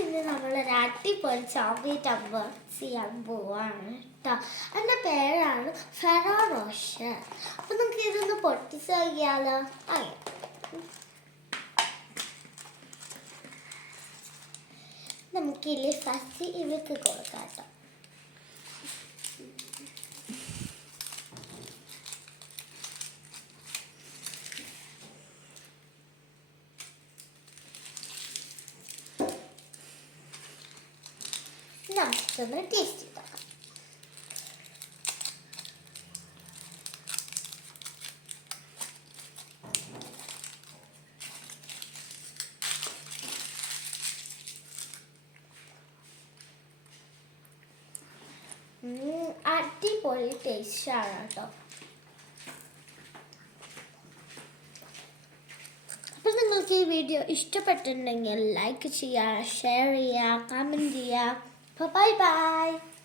ഇന്ന് നമ്മളൊരു അടിപൊളി ചോക്ലേറ്റ് അൺബോക്സ് ചെയ്യാൻ പോവാണ് കേട്ടോ. അതിൻ്റെ പേരാണ് ഫെറോ റോഷർ. അപ്പം നമുക്ക് ഇതൊന്ന് പൊട്ടിച്ച് നോക്കിയാലോ? അങ്ങനെ നമുക്കില്ലേ ഫസ്റ്റ് ഇവർക്ക് കൊടുക്കാം കേട്ടോ. നമുക്കൊന്ന് ടേസ്റ്റ് ചെയ്താക്കാം. അടിപൊളി ടേസ്റ്റാണ് കേട്ടോ. അപ്പം നിങ്ങൾക്ക് ഈ വീഡിയോ ഇഷ്ടപ്പെട്ടിട്ടുണ്ടെങ്കിൽ ലൈക്ക് ചെയ്യുക, ഷെയർ ചെയ്യുക, കമൻറ്റ് ചെയ്യുക. Bye bye.